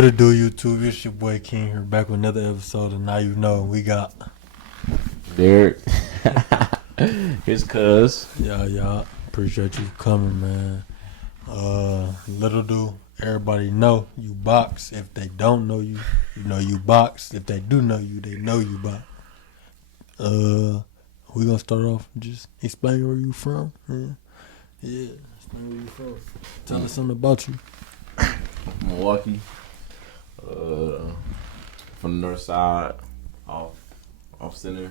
What it do, YouTube? It's your boy King here, back with another episode, and now you know we got Derek. His cuz. y'all. Appreciate you coming, man. Little do everybody know you box. If they don't know you, you know you box. If they do know you, they know you box. We gonna start off just explain where you from. Yeah, explain where you from. Tell us something about you. Milwaukee. From the north side, off center.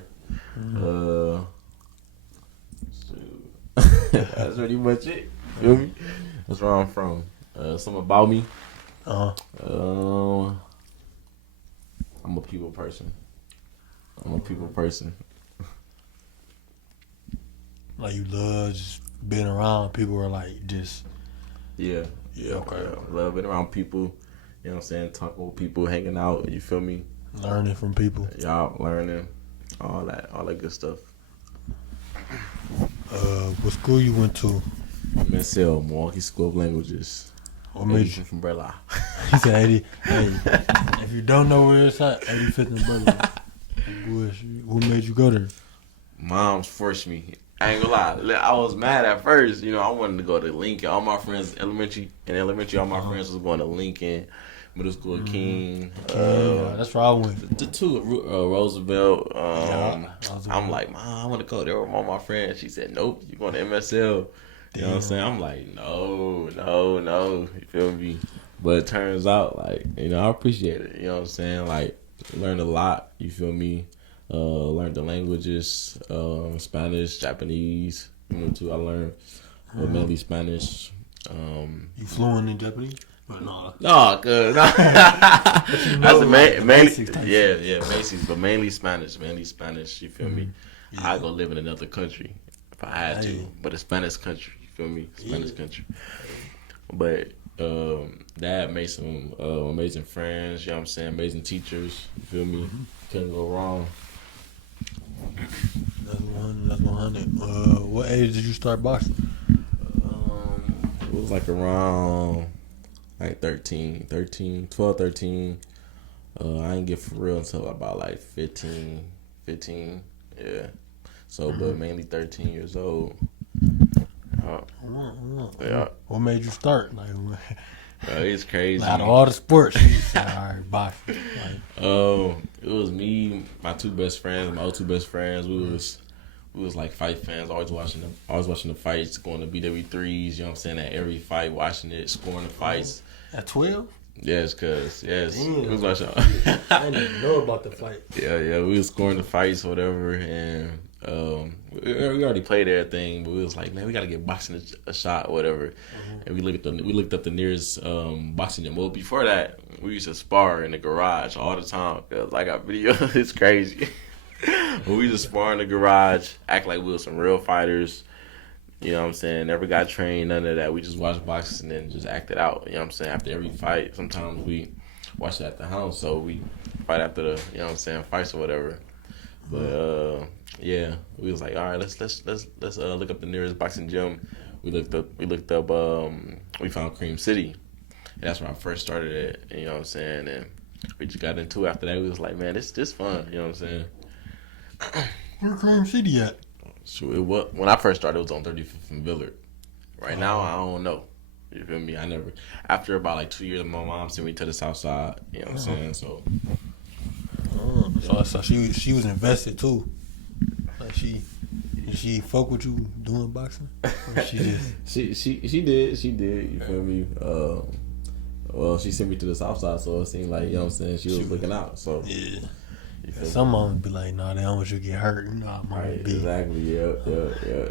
That's pretty much it. Feel me? That's where I'm from. Something about me. I'm a people person. Like you love just being around people, or like just Yeah. okay. I love being around people. You know what I'm saying? Talking with people, hanging out. You feel me? Learning from people. Y'all learning. All that good stuff. What school you went to? MSL, Milwaukee School of Languages. What made you? From Brella. He said 80. Hey, if you don't know where it's at, 85th and Burger. What made you go there? Mom's forced me. I ain't gonna lie. I was mad at first. You know, I wanted to go to Lincoln. All my friends, all my friends was going to Lincoln, middle school, King. That's where I went. The two, Roosevelt. Roosevelt. I'm like, Mom, I want to go there with all my friends. She said, nope, you going to MSL. You know what I'm saying? I'm like, no. You feel me? But it turns out, like, you know, I appreciate it. You know what I'm saying? Like, learned a lot. You feel me? Learned the languages, Spanish, Japanese. You know, too. I learned mainly Spanish. You fluent in Japanese? But no. No, good. No. That's mainly, basics type basics, but mainly Spanish. You feel me? Yeah. I go live in another country if I had to, but a Spanish country. You feel me? Spanish country. But Dad made some amazing friends. You know what I'm saying? Amazing teachers. You feel me? Couldn't go wrong. That's 100. What age did you start boxing? It was like around like 13. I didn't get for real until about like 15. Yeah. So, but mainly 13 years old. Yeah. What made you start? Like, It's crazy. out of all the sports, you said, all right, boxing. It was me, my two best friends, my other two best friends. We was like fight fans, always watching the fights, going to BW3s, you know what I'm saying, at every fight, watching it, scoring the fights. At 12? Yes. Damn. We was watching. I didn't even know about the fight. Yeah, we was scoring the fights, whatever, and we already played everything, but we was like, man, we gotta get boxing a shot, whatever. And we looked up the nearest boxing gym. Well, before that, we used to spar in the garage all the time because I got video. It's crazy. But we just spar in the garage, act like we were some real fighters. You know what I'm saying? Never got trained, none of that. We just watched boxing and then just acted out. You know what I'm saying? After every fight, sometimes we watch it at the house, so we fight after the, you know what I'm saying, fights or whatever. But yeah, we was like, all right, let's look up the nearest boxing gym. We looked up. We found Cream City, and that's where I first started it. You know what I'm saying? And we just got into it after that. We was like, man, this fun. You know what I'm saying? Where Cream City at? So it was, when I first started, it was on 35th and Villard. Right now, I don't know. You feel me? After about like 2 years, my mom sent me to the south side. You know what I'm saying? So. So she was invested too. Like she fuck with you doing boxing? Or she just she did. You feel me? Well, she sent me to the south side, so it seemed like, you know what I'm saying, she was looking out. So yeah. Some moms be like, nah, they don't want you to get hurt. You know how moms be. Exactly. Yeah.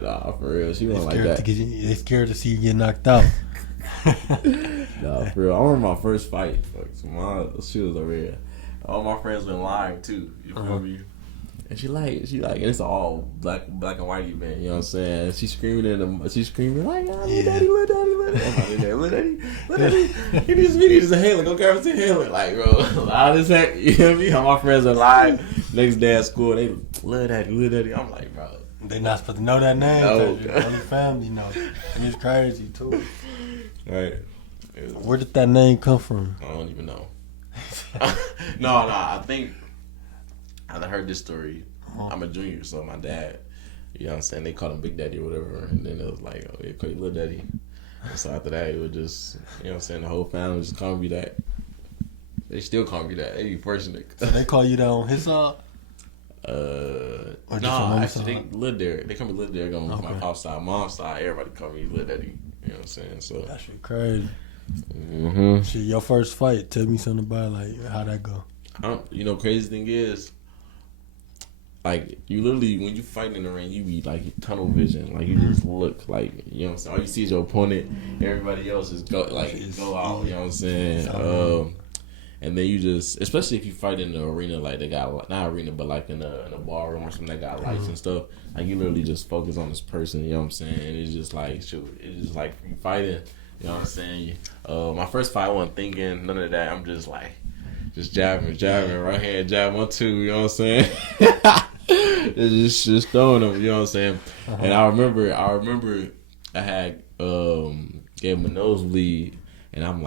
Nah, for real. She wasn't like that. They scared to see you get knocked out. Nah, for real. I remember my first fight. Like, she was over here. All my friends been lying too. You feel me? And she like, and it's all black and white event. You know what I'm saying? She's screaming like, little daddy. He needs to Halen. Go grab him to Halen. Like, bro, loud as heck. You hear me? All my friends are lying. Next day at school, they little daddy. I'm like, bro, they not supposed to know that name. No. Only family know. And it's crazy too. Right? Where did that name come from? I don't even know. No, I think I heard this story. I'm a junior, so my dad, you know what I'm saying, they called him Big Daddy or whatever, and then it was like, oh, yeah, call you Little Daddy. And so after that, it was just, you know what I'm saying, the whole family just called me that. They still call me that. They be fortunate. So they call you that on his side? No, actually, they live there. They call me Little Daddy on my pop's side. Mom's side, everybody call me Little Daddy. You know what I'm saying? So that shit crazy. Mm-hmm. Shit, your first fight, tell me something about it, like, how'd that go? You know, crazy thing is, like, you literally, when you fight in the ring, you be like tunnel vision. Like, you just look like, you know what I'm saying? All you see is your opponent. Everybody else is go out. You know what I'm saying? And then you just, especially if you fight in the arena, like they got, not arena, but like in a ballroom or something that got lights and stuff. Like, you literally just focus on this person, you know what I'm saying? And it's just like, shoot, it's just like you fighting, you know what I'm saying? My first fight, I wasn't thinking none of that. I'm just like, just jabbing, right hand, jab, 1, 2, you know what I'm saying? It's just throwing them, you know what I'm saying? And I remember I had gave him a nosebleed. And I'm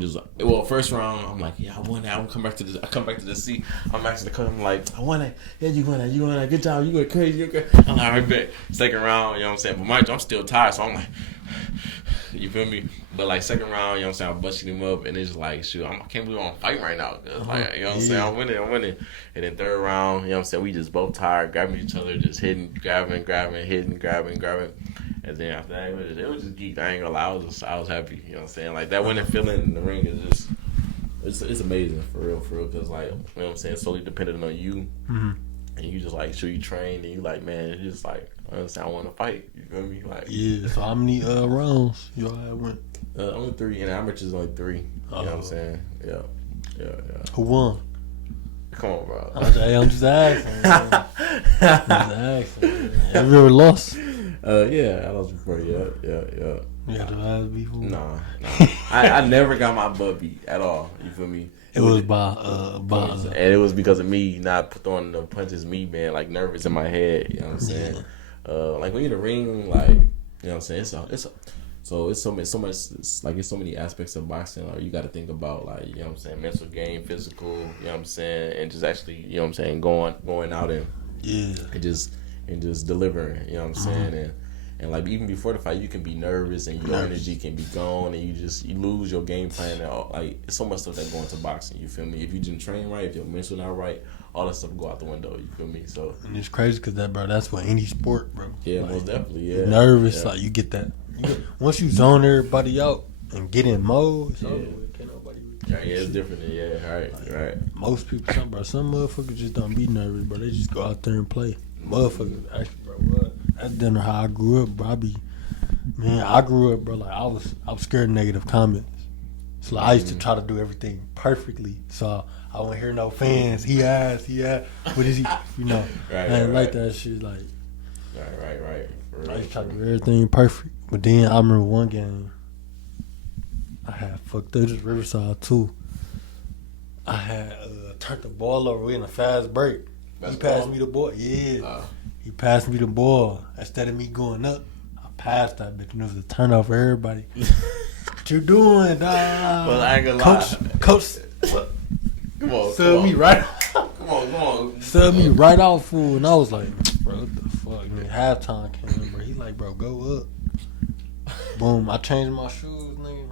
just like, well, first round, I'm like, yeah, I won that. I come back to this seat. I'm asking the coach, I'm like, I won that. Yeah, you won that. Good job. You went crazy. You're good. I'm like, right back. Second round, you know what I'm saying? But mind you, I'm still tired, so I'm like, you feel me? But like second round, you know what I'm saying? I'm busting him up, and it's like, shoot, I can't believe I'm fighting right now. Like, you know what I'm saying? I'm winning. And then third round, you know what I'm saying? We just both tired, grabbing each other, just hitting, grabbing, hitting, grabbing. And then after that, it was just geeked. I ain't gonna lie, I was happy. You know what I'm saying? Like, that winning feeling in the ring is just, it's amazing for real. Because, like, you know what I'm saying, solely dependent on you. Mm-hmm. And you just like, sure, you trained, and you like, man, it's just like, I want to fight. You feel me? Like, yeah. So how many rounds you all had went? Only 3, and amateurs only 3. You know what I'm saying? Yeah. Who won? Come on, bro. I'm just asking. Have you ever lost? Yeah, I lost before. Yeah. You had to last before? Nah. I never got my butt beat at all. You feel me? It was by and it was because of me not throwing the punches. Me being like nervous in my head. You know what I'm saying? Yeah. Like when you're in the ring, like, you know what I'm saying. It's so many aspects of boxing. Like, you got to think about, like, you know what I'm saying, mental game, physical. You know what I'm saying, and just actually, you know what I'm saying, going out and just delivering. You know what I'm saying, and like even before the fight, you can be nervous and your energy can be gone, and you lose your game plan. And all, like, so much stuff that go into boxing. You feel me? If you didn't train right, if your mental not right, all that stuff go out the window. You feel me? So, and it's crazy because that's for any sport, bro. Yeah, like, most definitely. Yeah, nervous, like you get that. Once you zone everybody out and get in mode, can't nobody. Yeah, it's different. Yeah, right. Most people, some motherfuckers just don't be nervous, bro. They just go out there and play. Motherfuckers, actually, bro, what? That's dinner how I grew up, bro. I grew up, bro. Like I was scared of negative comments. So like, I used to try to do everything perfectly. So I wouldn't hear no fans. He asked. What is he? You know, I didn't like that shit. Like, right. I used to try to do everything perfect. But then I remember one game, I had fucked up. This Riverside too. I had turned the ball over. We in a fast break. He passed me the ball. Yeah. He passed me the ball. Instead of me going up, I passed that bitch. And it was a turnover for everybody. What you doing, dog? Well, I ain't gonna lie. Coach. Come on. Sub me right. Come on. Sub me right out, fool. And I was like, bro, what the fuck? Man, halftime came in, bro. He like, bro, go up. Boom, I changed my shoes, nigga.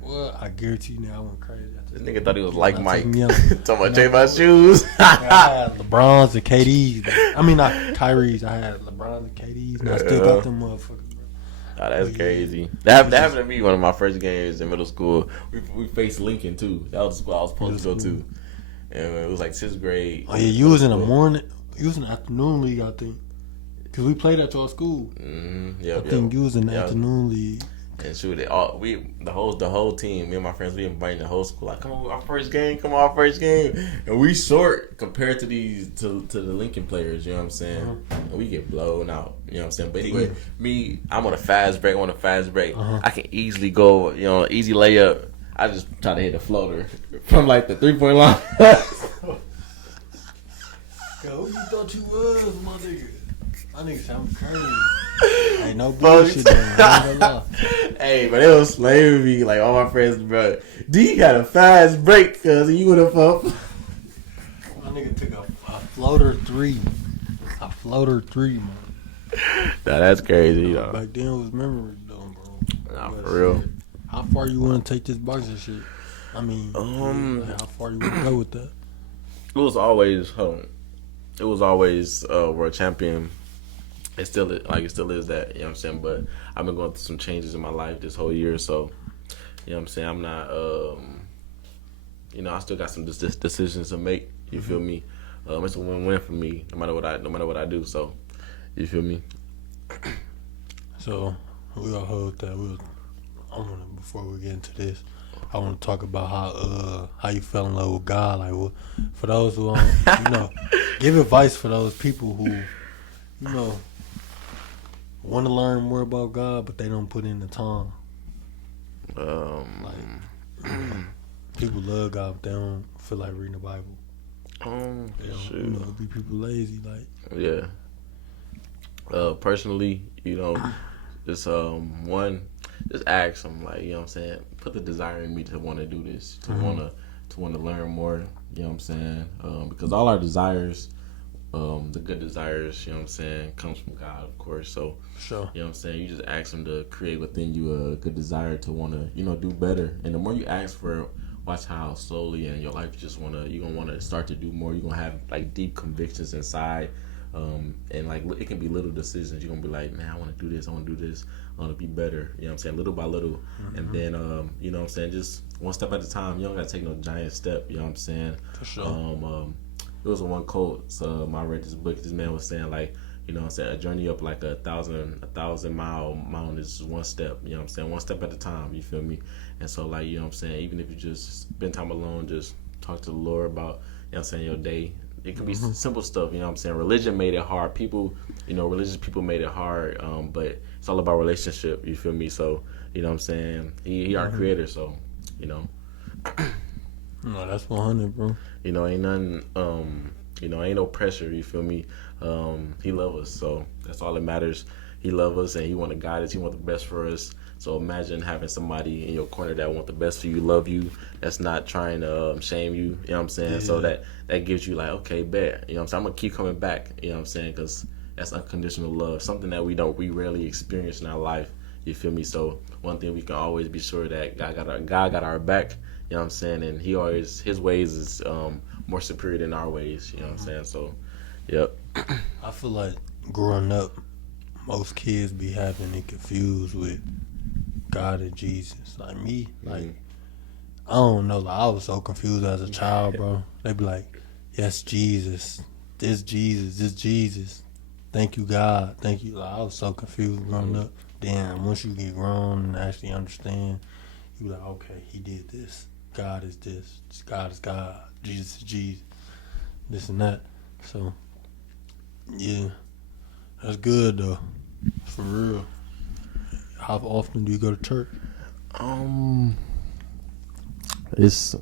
What? I guarantee you now I went crazy. This nigga thought he was like Mike. Talking about change my shoes. I had LeBrons and KDs. I mean, not Kyrie's. I had LeBrons and KDs. And I still got them motherfuckers, bro. Oh, that's crazy. That happened to me one of my first games in middle school. We faced Lincoln, too. That was the school I was supposed to go to. And it was like 6th grade. Oh, yeah, you was in the morning. You was in the afternoon league, I think. Because we played at your school. I think you was in the afternoon league. And shoot, the whole team, me and my friends, we invited the whole school. Like, come on, our first game. And we short compared to the Lincoln players. You know what I'm saying? And we get blown out. You know what I'm saying? But anyway, I'm on a fast break. I can easily go. You know, easy layup. I just try to hit a floater from like the 3-point line. Who you thought you was, my nigga? I nigga say I'm crazy. Ain't no bullshit there. Hey, but it was slaying me. Like, all my friends, bro. D got a fast break, cuz you would have up. My nigga took a floater 3. A floater 3, man. Nah, that's crazy, though. Back then it was memory, though, bro. Nah, for real. How far you want to take this boxing shit? I mean, like, how far you want to go with that? It was always, world champion. It still is that, you know what I'm saying? But I've been going through some changes in my life this whole year, so, you know what I'm saying? I'm not, I still got some decisions to make, you feel me? It's a win-win for me, no matter what I do, so, you feel me? So, we gonna hold that. Before we get into this, I want to talk about how you fell in love with God. Like, for those who don't, give advice for those people who, want to learn more about God, but they don't put in the time. People love God, but they don't feel like reading the Bible. Be people lazy, like. Yeah. Personally, just just ask them, like, you know what I'm saying, put the desire in me to want to do this, to want to learn more, you know what I'm saying, because all our desires, the good desires, you know what I'm saying, comes from God, of course. So, sure. You know what I'm saying, you just ask him to create within you a good desire to want to, do better. And the more you ask for it, watch how slowly in your life you're gonna want to start to do more. You're gonna have like deep convictions inside. And like it can be little decisions. You're gonna be like, man, I want to do this. I want to do this. I want to be better. You know what I'm saying? Little by little. And then, you know what I'm saying? Just one step at a time. You don't gotta take no giant step. You know what I'm saying? For sure. It was one quote. So I read this book. This man was saying, like, you know what I'm saying, a journey up like a 1,000-mile mountain is one step. You know what I'm saying? One step at a time. You feel me? And so, like, you know what I'm saying, even if you just spend time alone, just talk to the Lord about, you know what I'm saying, your day. It can be simple stuff, you know what I'm saying? Religion made it hard. People, religious people made it hard, but it's all about relationship, you feel me? So, you know what I'm saying? He our creator, so, No, that's 100, bro. Ain't nothing, ain't no pressure, you feel me? He love us, so that's all that matters. He love us, and he want to guide us. He want the best for us. So imagine having somebody in your corner that want the best for you, love you, that's not trying to shame you. You know what I'm saying? Yeah. So that gives you like, okay, bet. You know what I'm saying? I'm gonna keep coming back. You know what I'm saying? Because that's unconditional love, something that we rarely experience in our life. You feel me? So one thing we can always be sure that God got our back. You know what I'm saying? And his ways is more superior than our ways. You know what I'm saying? So, yep. I feel like growing up, most kids be having it confused with God and Jesus. Like me, like, I don't know, like, I was so confused as a child, bro. They be like, yes, Jesus, this Jesus, thank you, God, thank you. Like, I was so confused growing up. Then once you get grown and actually understand, you be like, okay, he did this, God is this, God is God, Jesus is Jesus, this and that. So yeah, that's good though, for real. How often do you go to church? It's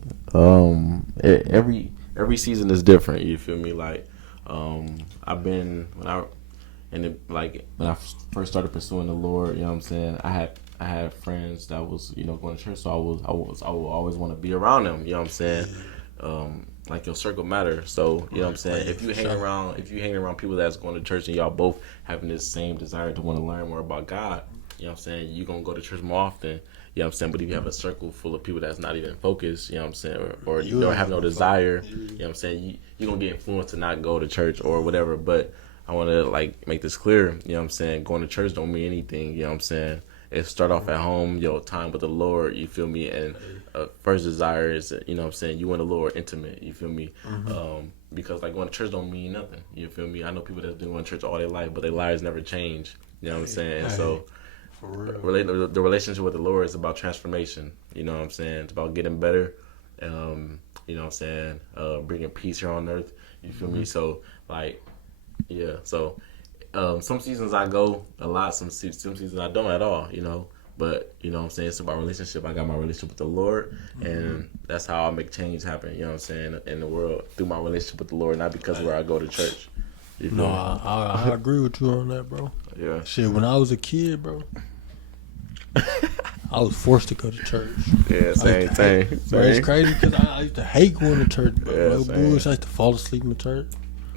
every season is different. You feel me? Like, I've been when I first started pursuing the Lord. You know what I'm saying? I had friends that was going to church, so I would always want to be around them. You know what I'm saying? Like, your circle matters. So, you know what I'm saying? If you hang around people that's going to church and y'all both having this same desire to want to learn more about God, you know what I'm saying, you're going to go to church more often. You know what I'm saying? But if you have a circle full of people that's not even focused, you know what I'm saying, or you don't have no desire, you know what I'm saying, you're going to get influenced to not go to church or whatever. But I want to, like, make this clear, you know what I'm saying, going to church don't mean anything, you know what I'm saying. It start off at home, time with the Lord, you feel me? And first desire is, you know what I'm saying, you and the Lord intimate, you feel me? Because, like, going to church don't mean nothing, you feel me? I know people that's been going to church all their life, but their lives never change, you know what I'm saying? And so, the relationship with the Lord is about transformation, you know what I'm saying? It's about getting better, you know what I'm saying? Bringing peace here on earth, you feel me? So, like, yeah, so some seasons I go a lot, some seasons I don't at all, but, you know what I'm saying, it's about relationship. I got my relationship with the Lord, and that's how I make change happen, you know what I'm saying, in the world, through my relationship with the Lord, not because of where I go to church. No, I agree with you on that, bro. Yeah. Shit, when I was a kid, bro, I was forced to go to church. Yeah, same. Bro, it's crazy because I used to hate going to church, bro. Yeah, No same. bullshit. I used to fall asleep in church.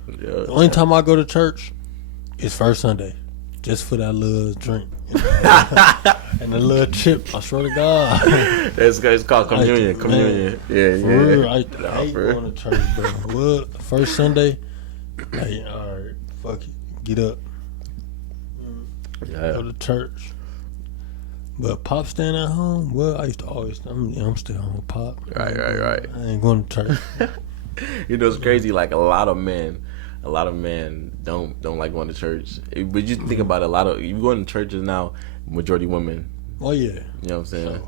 Yeah. The only time I go to church is first Sunday, just for that little drink and the little chip. I swear to God. It's called communion. Man, Yeah, for yeah. real, I hate going to church, bro. What? First Sunday, hey, all right, fuck it, get up, Yeah. go to church. But Pop staying at home, well, I used to always, I'm still home with Pop. Right. I ain't going to church. You know, it's crazy. Like a lot of men don't like going to church. But you think about it, you go into churches now, majority women. Oh yeah, You know what I'm saying?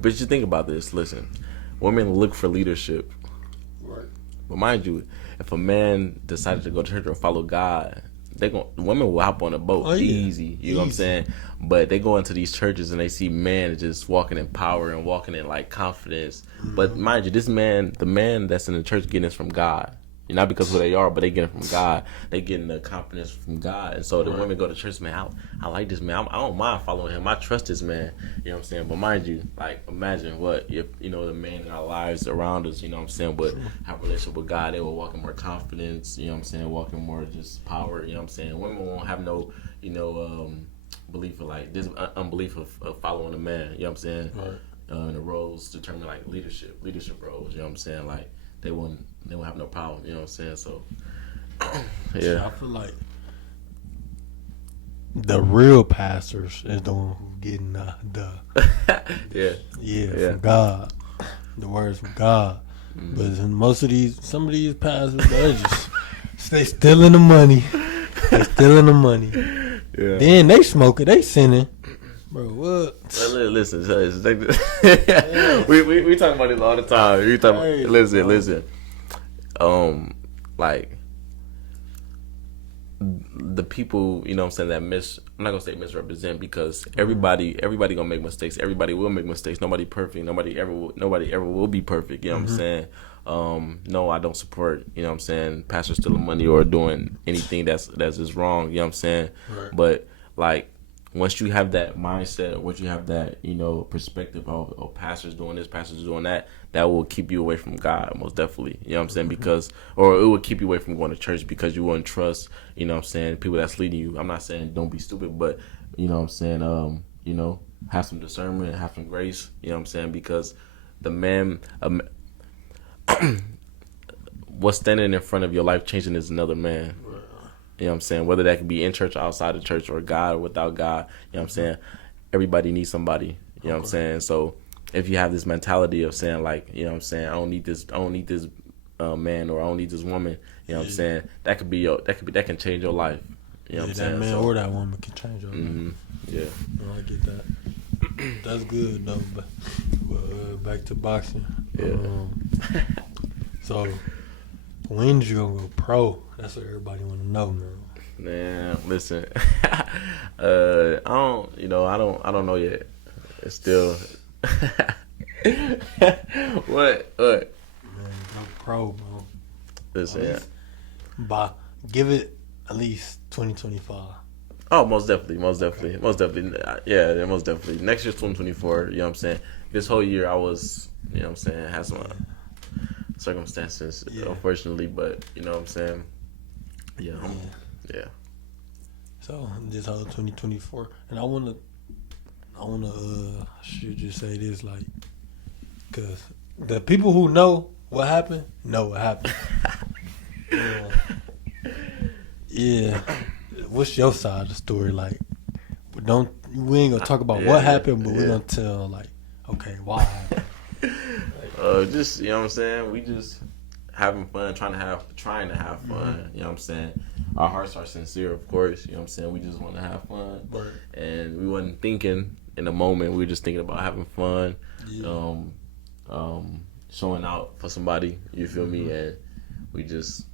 But you think about this. Listen, women look for leadership. right. But mind you, if a man decided to go to church or follow God, women will hop on a boat easy. You know what I'm saying? But they go into these churches and they see men just walking in power and walking in like confidence. But mind you, the man that's in the church getting this from God. Not because of who they are, but they get it from God. They getting the confidence from God. And so the women go to church, man, I like this man. I don't mind following him. I trust this man. You know what I'm saying? But mind you, like, imagine what if, the men in our lives around us, you know what I'm saying, but have a relationship with God, they will walk in more confidence, you know what I'm saying, walk in more just power, you know what I'm saying? Women won't have no, belief of like this unbelief of following a man, you know what I'm saying? Right. And the roles determine like leadership roles, you know what I'm saying? Like they won't have no problem, you know what I'm saying? So yeah. I feel like the real pastors is the one who getting yeah. from God, the words from God. But in some of these pastors, they just stay stealing the money. Yeah. Then they smoking, they sinning. Bro, what? Listen, we talk about this all the time. Listen. Like the people, you know what I'm saying, that I'm not gonna say misrepresent, because everybody gonna make mistakes. Everybody will make mistakes. Nobody perfect. Nobody ever will be perfect. You know what I'm saying? No, I don't support, you know what I'm saying, pastors stealing money or doing anything that's just wrong. You know what I'm saying? Right. But like, once you have that mindset, once you have that, perspective of pastors doing this, pastors doing that, that will keep you away from God, most definitely. You know what I'm saying? Because, or it will keep you away from going to church, because you wouldn't trust, you know what I'm saying, people that's leading you. I'm not saying don't be stupid, but, you know what I'm saying, have some discernment, have some grace, you know what I'm saying? Because the man, what's standing in front of your life changing is another man. You know what I'm saying? Whether that could be in church or outside of church, or God or without God, you know what I'm saying? Everybody needs somebody. You know what I'm saying? So if you have this mentality of saying, like, you know what I'm saying, I don't need this man, or I don't need this woman, you know what I'm saying? That can change your life. You know what I'm saying? That man or that woman can change your life. Yeah. I get that. That's good though. But back to boxing. Yeah. So when you gonna go pro? That's what everybody want to know, man. Man, listen, I don't know yet. It's still what? Man, go pro, bro. Listen, give it at least 2025. Oh, most definitely. Yeah, most definitely. Next year's 2024. You know what I'm saying? This whole year I was, you know what I'm saying, had some circumstances, unfortunately, but you know what I'm saying. Yeah. So this whole 2024, and I wanna should just say this, like, cause the people who know what happened. Yeah. What's your side of the story? Like, we ain't gonna talk about what happened, but we're gonna tell, like, okay, why happened. Just, you know what I'm saying, we just having fun, trying to have fun. You know what I'm saying? Our hearts are sincere, of course. You know what I'm saying? We just want to have fun. Right. And we wasn't thinking in the moment. We were just thinking about having fun, showing out for somebody. You feel me? And we just,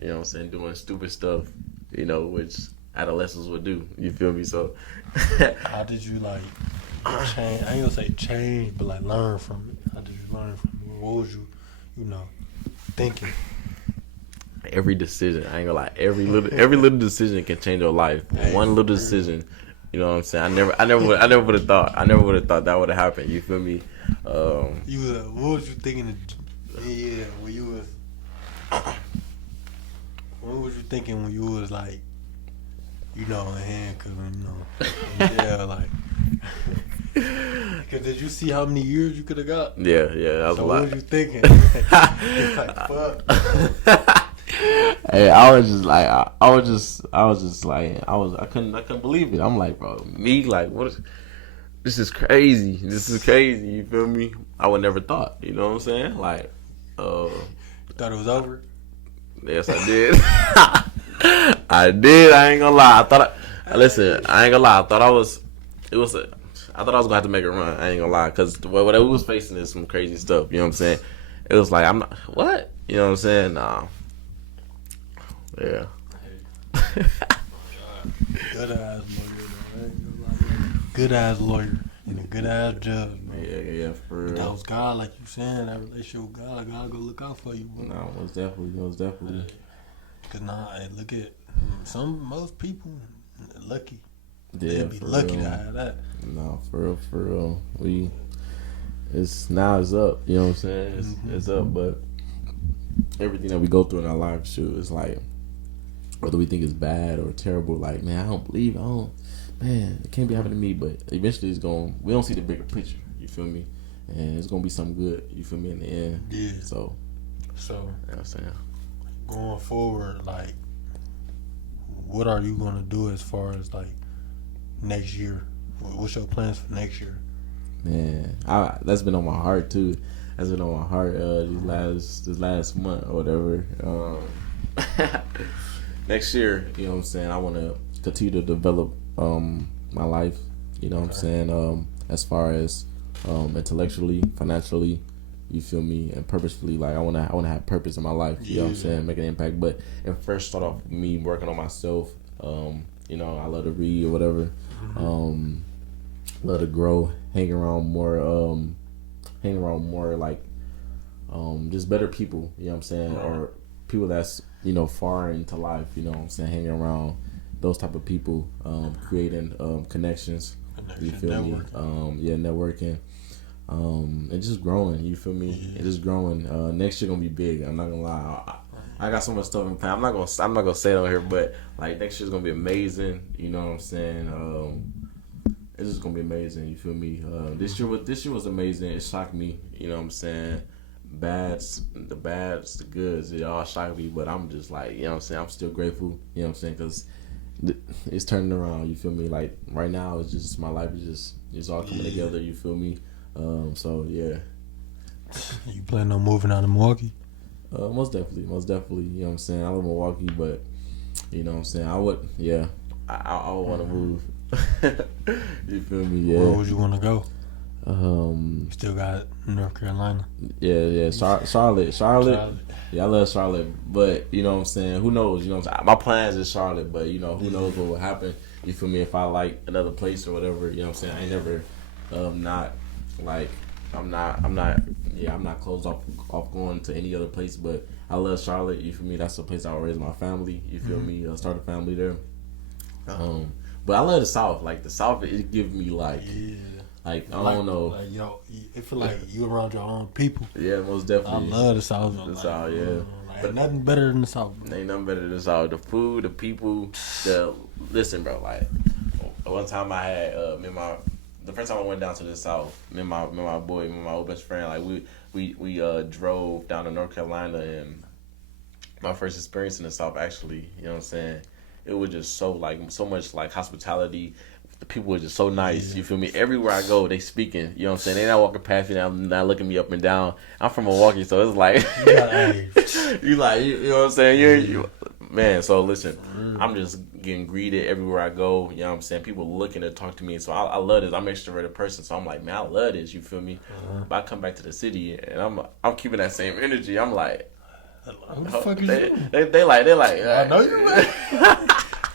you know what I'm saying, doing stupid stuff, which adolescents would do. You feel me? So how did you, like, change? I ain't gonna say change, but, like, learn from it. How did you learn from it? What was you, thinking? every decision. I ain't gonna lie. Every little decision can change your life. One little decision. You know what I'm saying? I never would have thought. I never would have thought that would have happened. You feel me? What was you thinking? When you was. What was you thinking when you was like, in handcuffs, yeah, like. Because did you see how many years you could have got? Yeah, that was a lot. What was you thinking? It's like, fuck. Hey, I couldn't believe it. I'm like, bro, me, like, this is crazy. This is crazy. You feel me? I would never thought. You know what I'm saying? Like, you thought it was over? Yes, I did. I did. I ain't gonna lie. Listen, I ain't gonna lie. I thought I was gonna have to make a run. I ain't gonna lie, cause what we was facing is some crazy stuff. You know what I'm saying? It was like, I'm not what? You know what I'm saying? Nah. Yeah. Good ass lawyer, good ass lawyer, and a good ass judge, man. Yeah, for real. That was God, like you saying, that relationship with God. God go look out for you, bro. No, most definitely. Cause look at most people lucky. Yeah, they'd be lucky to have that. No, for real. It's up. You know what I'm saying? It's up, but everything that we go through in our life, it's like, whether we think it's bad or terrible, like, man, I don't believe, man, it can't be happening to me, but eventually we don't see the bigger picture, you feel me? And it's gonna be something good, you feel me, in the end. Yeah. So, you know what I'm saying? Going forward, like, what are you gonna do as far as, like, next year? What's your plans for next year? Man, that's been on my heart too. That's been on my heart this last month or whatever. Next year, you know what I'm saying, I want to continue to develop my life, you know what I'm saying, as far as intellectually, financially, you feel me, and purposefully. Like, I want to have purpose in my life, you know what I'm saying, make an impact. But it first start off with me working on myself. I love to read or whatever. Love to grow, hang around more like just better people, you know what I'm saying, or people that's far into life, you know what I'm saying, hanging around those type of people, creating connections, you feel networking. Me, networking, and just growing, you feel me, and just growing. Next year gonna be big. I'm not gonna lie. I got so much stuff in the plan. I'm not gonna say it on here, but like, next year's gonna be amazing. You know what I'm saying? It's just gonna be amazing. You feel me? This year was amazing. It shocked me. You know what I'm saying? The bads, the goods, it all shocked me. But I'm just like, you know what I'm saying? I'm still grateful. You know what I'm saying? Because it's turning around. You feel me? Like, right now, it's just, my life is just all coming together. You feel me? So yeah. You planning on moving out of Milwaukee? Most definitely. You know what I'm saying? I live in Milwaukee, but you know what I'm saying, I would want to move. You feel me? Yeah. Where would you want to go? You still got North Carolina. Yeah. Charlotte. Yeah, I love Charlotte, but you know what I'm saying, who knows? You know what I'm saying? My plans is Charlotte, but who knows what will happen? You feel me? If I like another place or whatever, you know what I'm saying? I ain't never I'm not closed off going to any other place, but I love Charlotte. You feel me? That's the place I will raise my family. You feel me? Start a family there. But I love the South. Like, the South, it gives me like I don't know. Like, it feel like you around your own people. Yeah, most definitely. I love the South. The South, yeah. But nothing better than the South. Ain't nothing better than the South. The food, the people, listen, bro. Like, one time I had the first time I went down to the South, me and my old best friend, like, we drove down to North Carolina, and my first experience in the South, actually, you know what I'm saying, it was just so much like hospitality. The people were just so nice. You feel me? Everywhere I go, they speaking. You know what I'm saying? They not walking past me, not looking me up and down. I'm from Milwaukee, so it's like you know what I'm saying? You man. So listen, I'm just getting greeted everywhere I go. You know what I'm saying? People looking to talk to me. So I love this. I'm an extroverted person, so I'm like, man, I love this. You feel me? But I come back to the city, and I'm keeping that same energy. I'm like, what the fuck is they like. I know you right.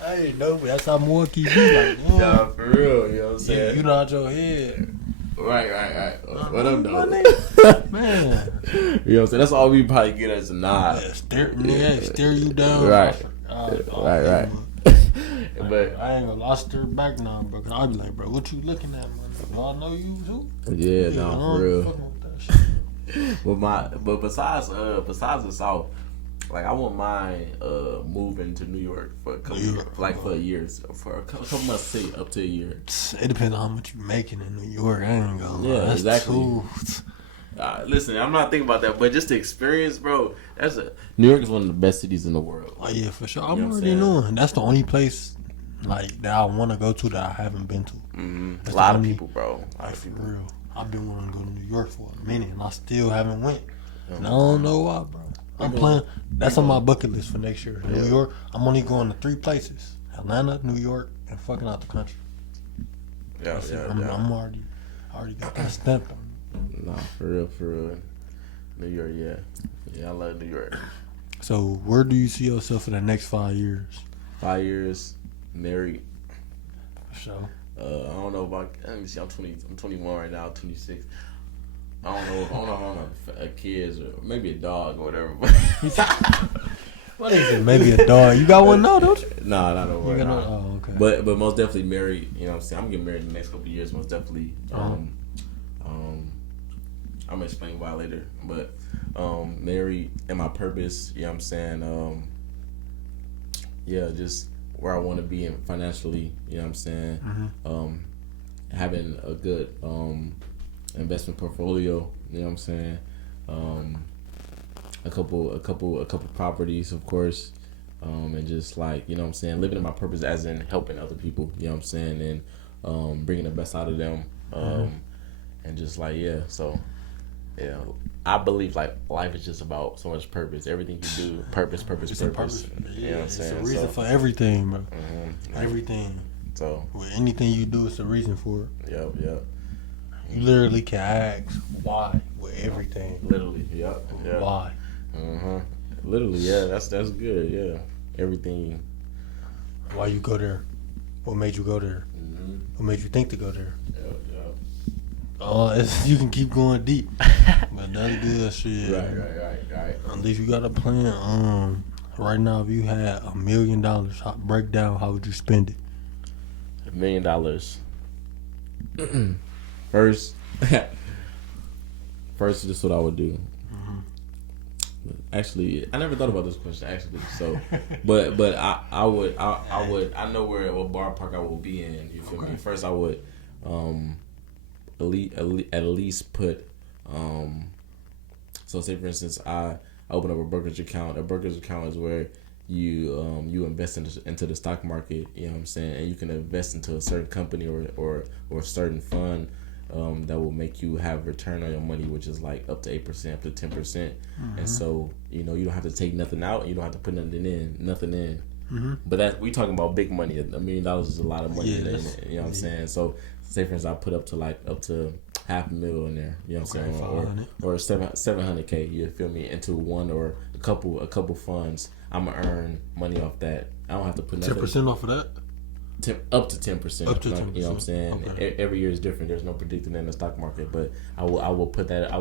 I ain't know, but that's how Milwaukee be like. Nah, for real, you know what I'm saying? You know out your head. Right. What up, though? Man. You know what I'm saying? That's all we probably get as a nod. Stare you down. Right. Right. But I ain't gonna lie, stare back now, bro. Cause I be like, bro, what you looking at, man? Do I know you too? yeah, no, for real. Fucking with that shit. But besides the South, like I wouldn't mind moving to New York for a couple for years, for a couple months, say up to a year. It depends on how much you making in New York. I ain't gonna lie. Yeah, That's exactly. Too... Listen, I'm not thinking about that, but just the experience, bro. New York is one of the best cities in the world. Oh yeah, for sure. You know I'm what I'm already knowing. That's the only place like that I want to go to that I haven't been to. A lot of people, bro. Like for real. I've been wanting to go to New York for a minute, and I still haven't went. And I don't know why, bro. I'm planning. That's on my bucket list for next year. New York. I'm only going to 3 places: Atlanta, New York, and fucking out the country. I'm already got that stamped on me. Nah, for real. New York, yeah, I love New York. So, where do you see yourself in the next 5 years? 5 years, married. For sure. I don't know about. Let me see. I'm 21 right now. 26. I don't know how long kids or maybe a dog or whatever. What is it? Maybe a dog. You got one now, don't you? Nah, not over. Oh, okay. But most definitely married. You know what I'm saying? I'm getting married in the next couple of years. Most definitely. I'm gonna explain why later. But married and my purpose. You know what I'm saying? Just where I want to be financially. You know what I'm saying? Mm-hmm. Having a good investment portfolio. You know what I'm saying? A couple properties, of course, and just like, you know what I'm saying, living in my purpose as in helping other people, you know what I'm saying, and bringing the best out of them, and just like, so I believe like life is just about so much purpose. Everything you do, purpose. You know what I'm saying? It's a reason for everything, bro. Mm-hmm. Everything. So with anything you do, it's a reason for it. Yep. You literally can ask why with everything. Literally, yep. Why? Literally, yeah. That's good, yeah. Everything. Why you go there? What made you go there? Mm-hmm. What made you think to go there? Yep. You can keep going deep, but that's good shit. Right. At least you got a plan. Right now, if you had $1 million, break down how would you spend it? $1 million. First, this is what I would do. Actually, I never thought about this question. Actually, so, but I would I know what ballpark I will be in. You feel me? First, I would at least put so say for instance I open up a brokerage account. A brokerage account is where you invest into the stock market. You know what I'm saying, and you can invest into a certain company or a certain fund. That will make you have return on your money, which is like up to 8%, up to 10%. And so, you don't have to take nothing out. You don't have to put nothing in. But we talking about big money. $1 million is a lot of money. You know what I'm saying? So, say for instance, I put up to $500,000 in there. You know what I'm saying? Or $700K. You feel me? Into one or a couple funds. I'm gonna earn money off that. I don't have to put nothing. 10% off of that. Up to 10%. Up to 10%. You know what I'm saying? Okay. Every year is different. There's no predicting in the stock market, but I will put that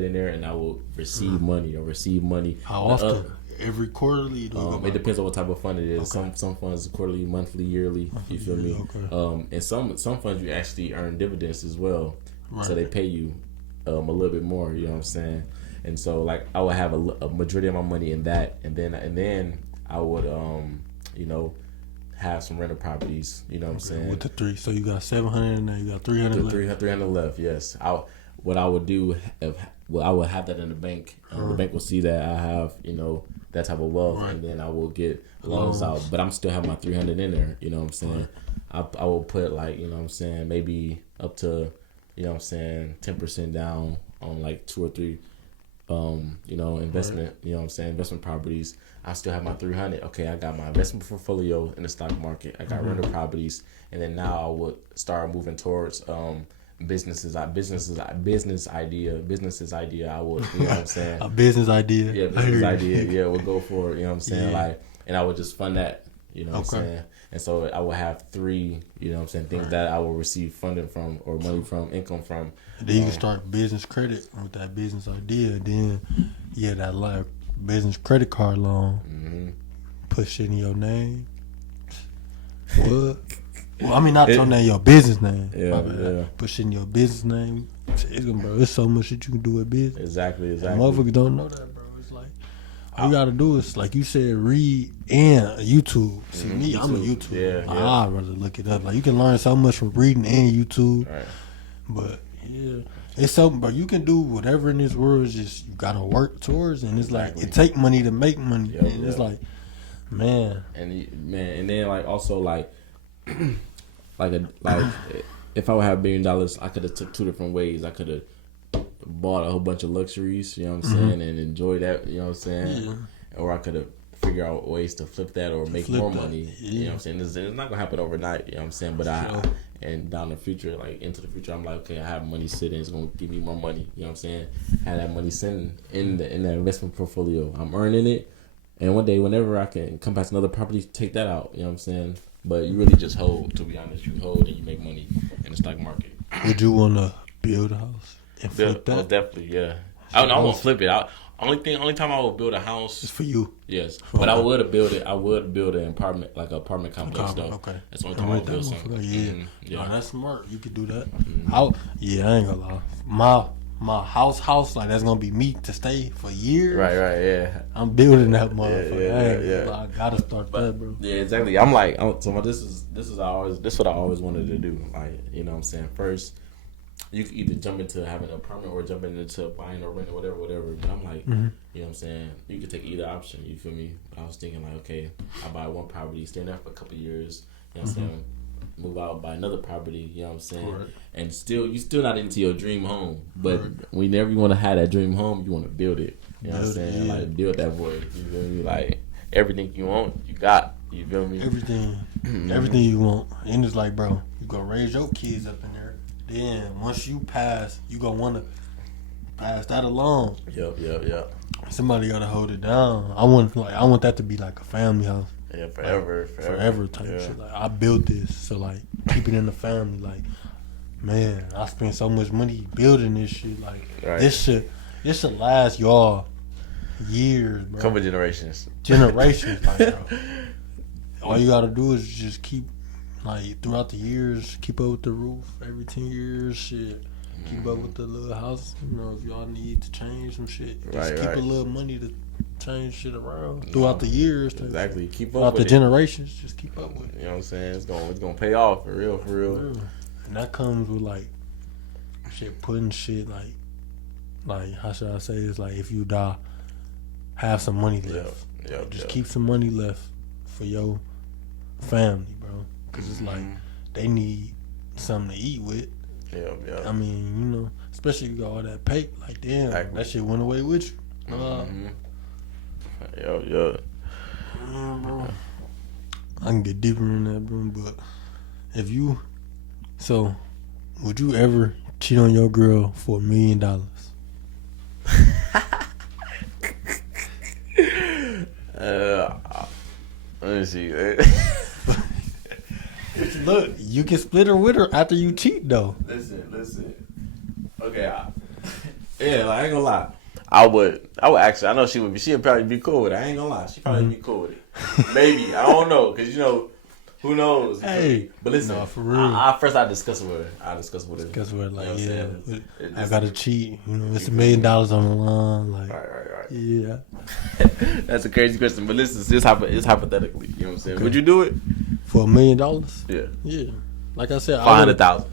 in there, and I will receive money. How often? Every quarterly? It depends on what type of fund it is. Okay. Some funds quarterly, monthly, yearly. You feel me? Okay. And some funds you actually earn dividends as well, right. So they pay you a little bit more. You know what I'm saying? And so like I would have a majority of my money in that, and then I would have some rental properties, you know what I'm saying? With the 3, so you got 700 and now you got 300 left. 300 left, yes. What I would do, I would have that in the bank. The bank will see that I have, that type of wealth, and then I will get loans out. But I'm still have my 300 in there, you know what I'm saying? I will put like, you know what I'm saying, maybe up to, you know what I'm saying, 10% down on like 2 or 3 investment, you know what I'm saying, investment properties. I still have my 300. Okay, I got my investment portfolio in the stock market. I got rental properties, and then now I would start moving towards business idea. I would, you know what I'm saying? A business idea. Yeah, business idea. Yeah, we'll go for it. You know what I'm saying? Yeah. Like, and I would just fund that. You know what I'm saying? And so I will have 3, you know what I'm saying, things that I will receive funding from or money from, income from. And then you can start business credit with that business idea. Then, that like business credit card loan. Mm-hmm. Put shit in your name. What? Well, I mean, not your name, your business name. Yeah. Put shit in your business name. There's so much shit you can do with business. Exactly. And motherfuckers don't know that, bro. It's like, all you gotta do is, like you said, read and YouTube. See, me, I'm a YouTube. Yeah. I'd rather look it up. Like, you can learn so much from reading and YouTube. Right. But, it's something, bro. You can do whatever in this world. It's just, you gotta work towards it. And it's like, it take money to make money. It's like, man. And then, like, also, like, if I would have $1 billion, I could have took 2 different ways. I could have bought a whole bunch of luxuries, you know what I'm saying, and enjoy that, you know what I'm saying, or I could have figured out ways to flip that or make more money. You know what I'm saying? It's not gonna happen overnight, you know what I'm saying. But and down the future, like into the future, I'm like, okay, I have money sitting, it's gonna give me more money. You know what I'm saying? Have that money sitting in the investment portfolio. I'm earning it, and one day, whenever I can come past another property, take that out. You know what I'm saying? But you really just hold, to be honest. You hold and you make money in the stock market. Would you want to build a house and flip that? Oh, definitely, yeah. I won't flip it. Only time I would build a house is for you. Yes, but I would build an apartment, like an apartment complex, though. Okay, that's the only time I would build something. Yeah, oh, that's smart. You could do that. I ain't gonna lie. My house, like, that's gonna be me to stay for years. Right, yeah. I'm building that motherfucker. Yeah. I gotta start that, bro. Yeah, exactly. I'm like, this is what I always wanted to do. Like, you know what I'm saying? First, you can either jump into having an apartment or jumping into buying or renting, whatever. But I'm like, you know what I'm saying? You could take either option. You feel me? But I was thinking, like, okay, I buy one property, stay there for a couple of years. You know what I'm saying? Move out, buy another property, you know what I'm saying? Right. And you still not into your dream home. But whenever you want to have that dream home, you want to build it. You know what I'm saying? Like, build that void. You feel me? Like, everything you want, you got. You feel me? Everything you want. And it's like, bro, you gonna raise your kids up in there. Then once you pass, you gonna want to pass that along. Yep. Somebody gotta hold it down. I want that to be like a family house. Yeah, forever type shit. Like, I built this, so, like, keep it in the family. Like, man, I spent so much money building this shit. Like, this should last y'all years, bro. Couple generations, like, bro. All you gotta do is just keep, like, throughout the years, keep up with the roof every 10 years, shit. Keep up with the little house. You know, if y'all need to change some shit, just keep a little money to change shit around throughout the years. Exactly. Keep up throughout with the generations. Just keep up with it. You know what I'm saying? It's gonna pay off for real. And that comes with, like, shit, putting shit, like how should I say this? Like, if you die, have some money left. Just keep some money left for your family, bro. Because it's like they need something to eat with. I mean, you know, especially if you got all that pay, like, damn, that shit went away with you. Bro. I can get deeper in that, bro, but would you ever cheat on your girl for $1 million? Let me see. Look, you can split her with her after you cheat, though. Listen. Okay, like, I ain't gonna lie. I would actually. I know she'd probably be cool with it. I ain't gonna lie. She'd probably be cool with it. Maybe. I don't know. Because, you know, who knows? Hey. But listen. No, for real. I discuss it with her. Discuss with her. Like, you know, I gotta cheat. You know, it's $1 million on the line. Like, right. Yeah. That's a crazy question. But listen, it's hypothetically. You know what I'm saying? Okay. Would you do it? For $1 million? Yeah. Yeah. Like I said, 500,000.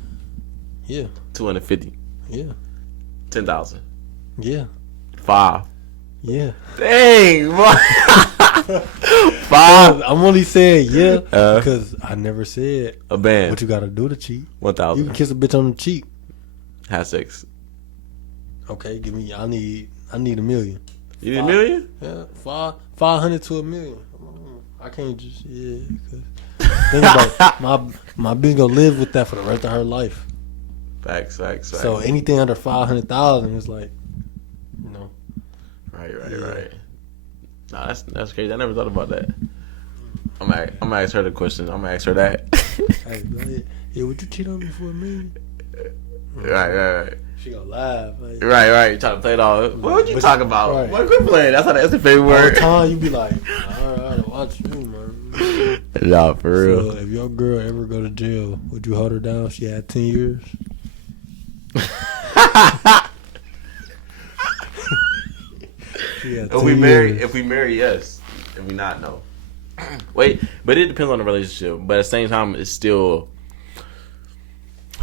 Yeah. 250. Yeah. 10,000. Yeah. 5. Yeah. Dang, boy. 5. I'm only saying because I never said a band. What you gotta do to cheat? 1,000. You can kiss a bitch on the cheek. Have sex. Okay, give me. I need $1 million. You need $1 million? Yeah, 500 to $1 million. I can't just Cause think about it, my bitch gonna live with that for the rest of her life. Facts. So anything under 500,000 is like, you know. Right. Nah, that's crazy. I never thought about that. I'm gonna ask her the question. I'm gonna ask her that. Hey, go ahead. Yeah, would you cheat on me for a million? Right. She gonna laugh. Like, Right. You trying to play it all. What would you talk about? Right. What quit playing? That's the favorite all the word. time you be like, alright, watch you, man. Nah, for real. So if your girl ever go to jail, would you hold her down? She had 10 years. If we marry, yes. If we not, no. Wait, but it depends on the relationship. But at the same time, it's still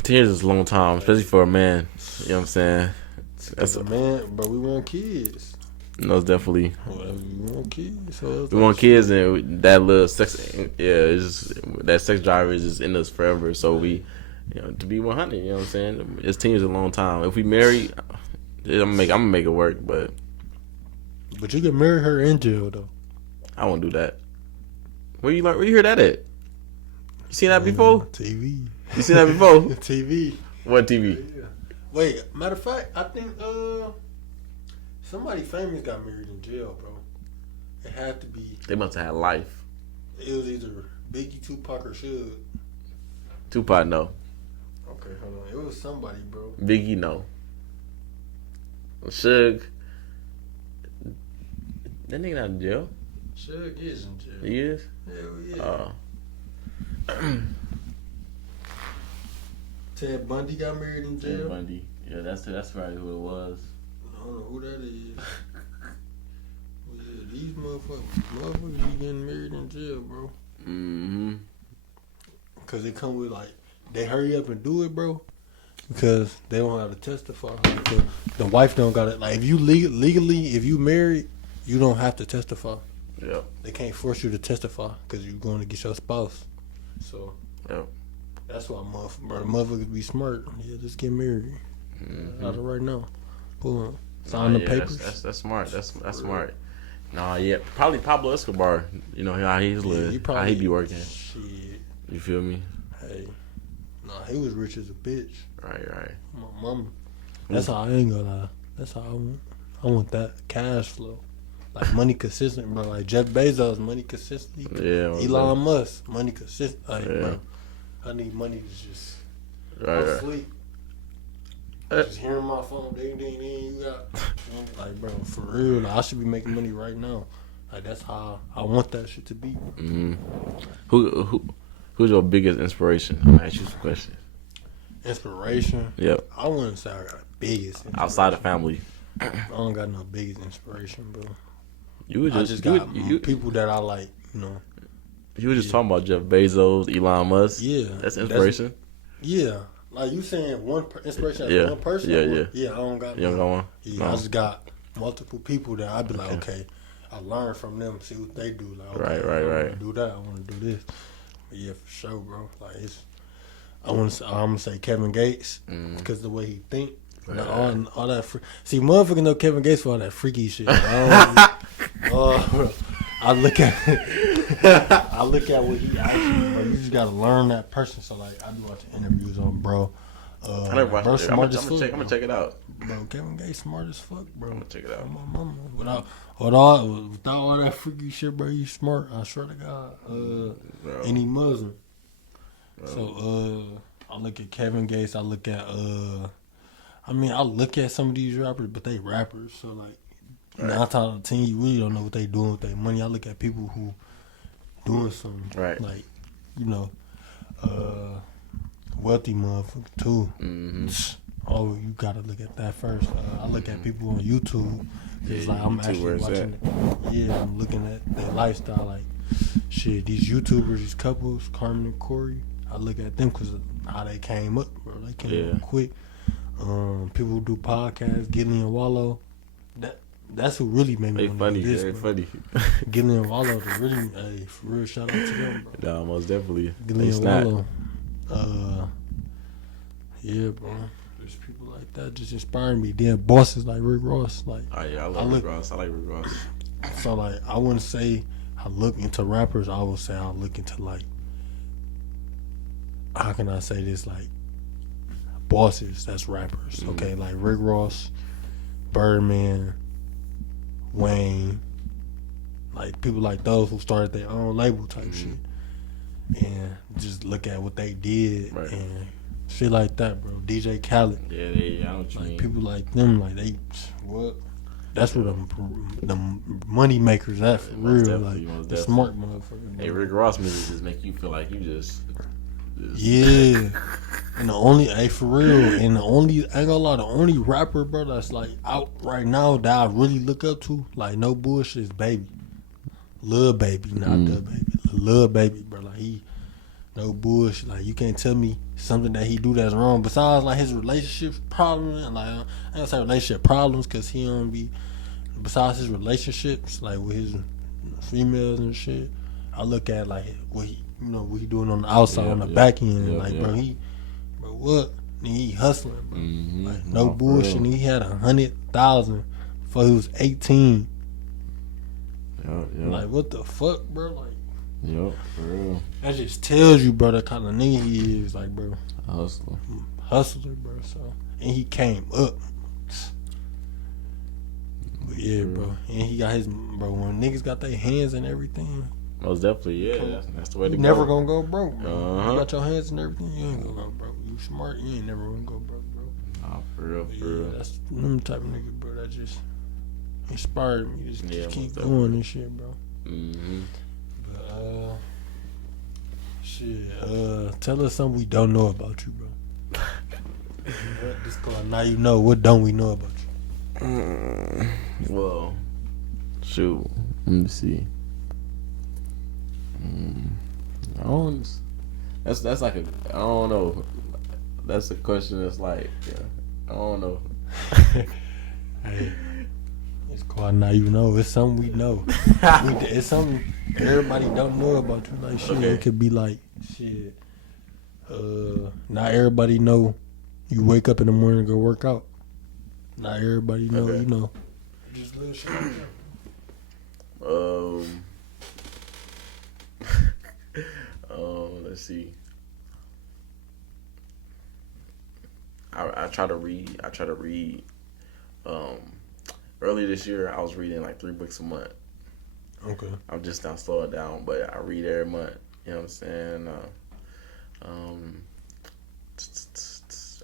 10 years is a long time, especially for a man. You know what I'm saying? That's a man, but we want kids. No, it's definitely. We want kids. So we want kids, and that little sex, that sex driver is just in us forever. So we, to be 100, you know what I'm saying? It's 10 years is a long time. If we marry, I'm gonna make it work, but you can marry her in jail though. I won't do that. Where you hear that at? You seen that before? TV. You seen that before? TV. What TV? Yeah. Wait, matter of fact, I think somebody famous got married in jail, bro. It had to be. They must have had life. It was either Biggie, Tupac, or Suge. Tupac, no. Okay, hold on. It was somebody, bro. Biggie, no. Suge. That nigga not in jail. Suge is in jail. He is? Hell yeah. Ted Bundy got married in jail. Ted Bundy. Yeah, that's probably who it was. I don't know who that is. Yeah, these motherfuckers be getting married in jail, bro. Mm-hmm. Cause they come with they hurry up and do it, bro. Because they don't have to testify. The wife don't got it. Like if you legally, if you married, you don't have to testify. Yeah. They can't force you to testify because you're going to get your spouse. So. Yeah. That's why motherfuckers be smart. Yeah, just get married. Out of right now. Boom. Sign the papers. That's smart. That's smart. Nah, yeah, probably Pablo Escobar. You know how he's living, how he be working. Shit. You feel me? Hey, nah, he was rich as a bitch. Right. My mama. That's how I ain't gonna lie. That's how I want. I want that cash flow, like money consistent, bro. Like Jeff Bezos, money consistent. Yeah. Elon Musk, money consistent. Like, yeah. Bro, I need money to just right. sleep. Just hearing my phone, ding, you got. Like, bro, for real, like, I should be making money right now. Like, that's how I want that shit to be. Mm-hmm. Who's your biggest inspiration? I'm gonna ask you some questions. Inspiration? Yep. I wouldn't say I got biggest. Outside of family. I don't got no biggest inspiration, bro. I just got people that I like, you know. You were just talking about Jeff Bezos, Elon Musk. Yeah. That's inspiration. Like you saying one inspiration as one person? Yeah, I don't got You don't got one? Yeah, No. I just got multiple people that I'd be like, okay, I learn from them, see what they do. Like, okay, right. I want to do that, I want to do this. But yeah, for sure, bro. Like, I'm gonna say Kevin Gates because the way he think. Right. All that see, motherfuckers know Kevin Gates for all that freaky shit. I look at what he actually. Bro, you just gotta learn that person. So like, I be watching interviews on bro. I never watched it. I'm gonna check it out. Bro, Kevin Gates smart as fuck, bro. I'm gonna check it out. My mama. Without all that freaky shit, bro, you smart. I swear to God. And he Muslim. Bro. So I look at Kevin Gates. I look at I look at some of these rappers, but they rappers. So like 9 times out of 10, you really don't know what they doing with their money. I look at people who doing something, like wealthy motherfucker too. Mm-hmm. Oh, you gotta look at that first. I look at people on YouTube. It's like I'm actually watching it. Yeah, I'm looking at their lifestyle. Like shit, these YouTubers, these couples, Carmen and Corey. I look at them because of how they came up, bro. They came up quick. People who do podcasts, Gillian Wallow. That's who really made me want to do this. Funny. Gillian Wallow, really, for real, shout out to them, bro. Nah, most definitely. Gillian Wallow. Yeah, bro. There's people like that just inspiring me. Then bosses like Rick Ross, like. Oh yeah, I love Rick Ross. I like Rick Ross. So like, I wouldn't say I look into rappers. I would say I look into like. How can I say this? Like, bosses that's rappers. Mm-hmm. Okay, like Rick Ross, Birdman, Wayne, like people like those who started their own label type shit, and just look at what they did and shit like that, bro. DJ Khaled, Yeah, I know what you like mean. people like them, like they what. That's where them money makers at for real, like the smart motherfuckers. Hey, Rick Ross music just make you feel like you just yeah. And the only, hey, for real, and the only, I ain't gonna lie, the only rapper, bro, that's like out right now that I really look up to, like no bullshit, is Baby, Lil Baby, not the Baby, Lil Baby, bro. Like he, no bullshit. Like you can't tell me something that he do that's wrong. Besides like his relationship problems, and like I ain't gonna say relationship problems, cause he don't be. Besides his relationships, like with his females and shit, I look at like what he, what he doing on the outside, on the back end, like bro, bro, what? He hustling, bro. Like no bullshit. He had 100,000 before he was 18. Like what the fuck, bro? Like, for real. That just tells you, bro, the kind of nigga he is. Like, bro, hustler, bro. So, and he came up. But yeah, bro. And he got his, bro. When niggas got their hands and everything. Most definitely, yeah. That's the way to go. You never gonna go broke, bro. You got your hands and everything, you ain't gonna go broke. You smart, you ain't never gonna go broke, bro. Nah, for real. That's them type of nigga, bro. That just inspired me. Just keep doing this shit, bro. But shit. Tell us something we don't know about you, bro. Just cause now you know. What don't we know about you? Well, shoot. Let me see. I don't. That's like I don't know. That's a question that's like, I don't know. Hey, it's called now you know. It's something we know. It's something everybody don't know about you. Like shit, it could be like shit. Not everybody know you wake up in the morning and go work out. Not everybody know. You know. Just little shit like that. Let's see. I try to read. Earlier this year, I was reading like 3 books a month. Okay. I'm just now slowing down, but I read every month. You know what I'm saying?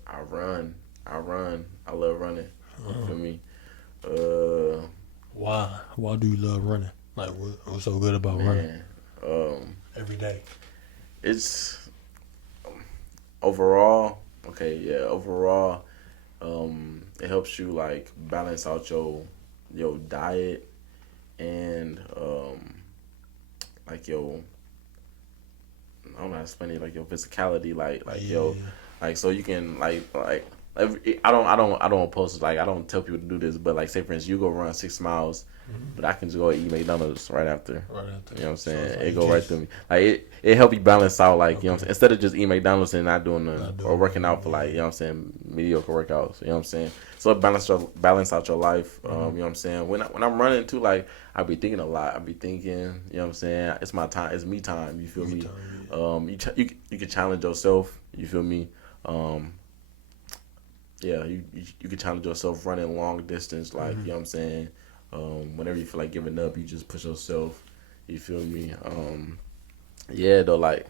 I run. I love running. You feel me? Why? Why do you love running? Like, what's so good about running? Every day. It's overall. Okay, yeah. Overall, it helps you like balance out your diet and like your, I don't know how to explain it, like your physicality, like so you can like I don't post, like I don't tell people to do this, but like say for instance you go run 6 miles, but I can just go eat McDonald's right after. You know what I'm saying? So it go right through me. Like it help you balance out, like you know what I'm saying? Instead of just eating McDonald's and not doing or working out for like, you know what I'm saying, mediocre workouts. You know what I'm saying? So it balance out your life. You know what I'm saying? When I'm running too, like I be thinking a lot. I be thinking, you know what I'm saying? It's my time. It's me time. You feel me? You can challenge yourself. You feel me? Yeah, you can challenge yourself running long distance, like you know what I'm saying. Whenever you feel like giving up, you just push yourself. You feel me? Yeah, though, like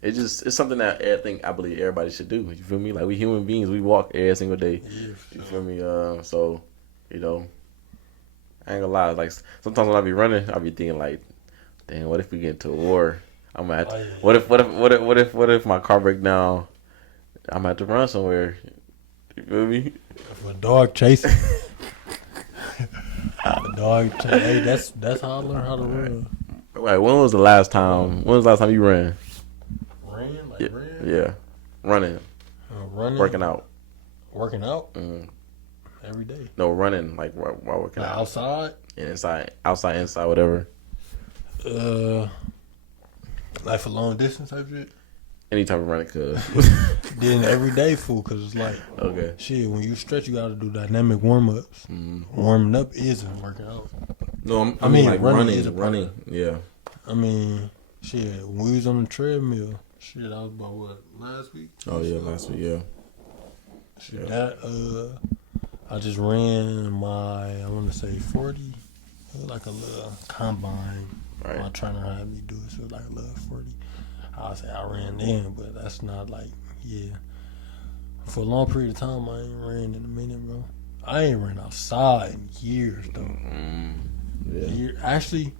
it's something that I believe everybody should do. You feel me? Like we human beings, we walk every single day. You feel me? So you know, I ain't gonna lie. Like sometimes when I be running, I be thinking like, damn, what if we get into a war? I'm gonna have to, what if my car break down? I'm gonna have to run somewhere. You feel me? If a dog chasing. Hey, that's how I learned how to run. Like, when was the last time you ran? Ran? Like ran? Yeah. Running. Running? Working out? Mm-hmm. Every day. No, running, like while working out. Outside? And inside, whatever. Like for long distance type shit? Any type of running, cuz. Then every day, fool, because it's like, shit, when you stretch, you got to do dynamic warm-ups. Warming up isn't working out. No, I mean like running. Yeah. I mean, shit, when we was on the treadmill, shit, I was about, what, last week? Oh, yeah, last week, yeah. Shit, I just ran my, I want to say 40 It was like a little combine. Right. My trainer had me do it, so it was like a little 40. I say I ran in, but that's not like, yeah. For a long period of time, I ain't ran in a minute, bro. I ain't ran outside in years, though. Actually,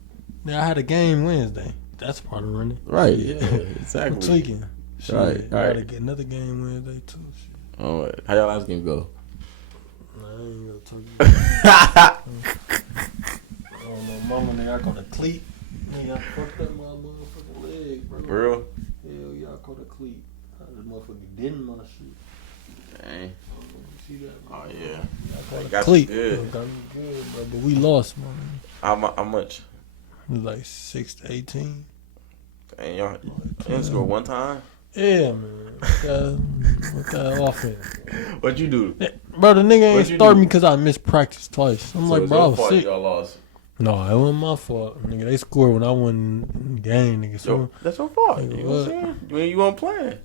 I had a game Wednesday. That's part of running. Right, Shit. yeah, exactly. I'm tweaking. Shit. Right. I gotta get another game Wednesday, too. Shit. All right. How y'all last game go? I ain't gonna talk about it. I don't know, mama, nigga, I caught a cleat. Nigga, I fucked up my motherfucking leg, bro. For real? Hell yeah, I caught a cleat. This motherfucker didn't my shit. Dang. You see that, bro? Oh, yeah. I caught a Got cleat. you good. Got me good, bro. But we lost, man. How much? It was like 6-18. Dang, y'all didn't score one time? Yeah, man. What kind of offense? What'd you do? Bro, the nigga ain't What'd you start do? me because I missed practice twice. I'm So like, it's bro, I your was fault sick. y'all lost. No, it wasn't my fault. Nigga, they scored when I won the game, nigga. So, That's your fault. Nigga, You know what I'm saying? When you weren't playing.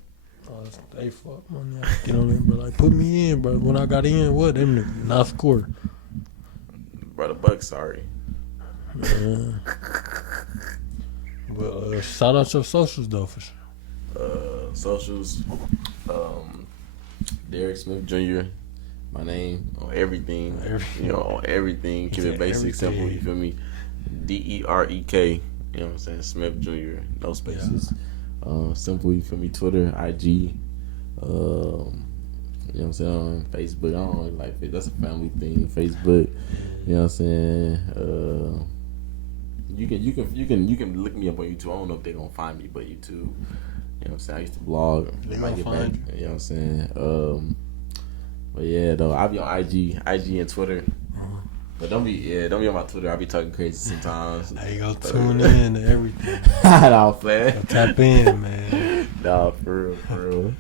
oh, it's they fault. Man, I have to get on it, bro. Like, put me in, bro. When I got in, what? Them niggas not score. Bro, the Bucks, sorry. Man. But shout out your socials, though, for sure. Socials, Derek Smith Jr. My name on everything, Everything. you know, on everything. Keep it basic, simple. You feel me? DEREK. You know what I'm saying? Smith Jr. No spaces. Simple. You feel me? Twitter, IG. You know what I'm saying? Facebook. I don't really like it. That's a family thing. Facebook. You know what I'm saying? You can look me up on YouTube. I don't know if they're gonna find me, but YouTube. You know what I'm saying? I used to blog. They gonna find you. You know what I'm saying? But yeah, though I be on IG and Twitter. But don't be on my Twitter. I be talking crazy sometimes. Hey, go tune in to everything. Nah, man. Go tap in, man. Nah, for real.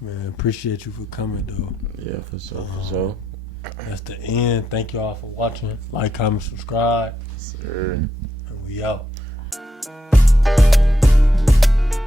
Man, appreciate you for coming, though. Yeah, for sure. That's the end. Thank you all for watching. Like, comment, subscribe. Sir. And we out.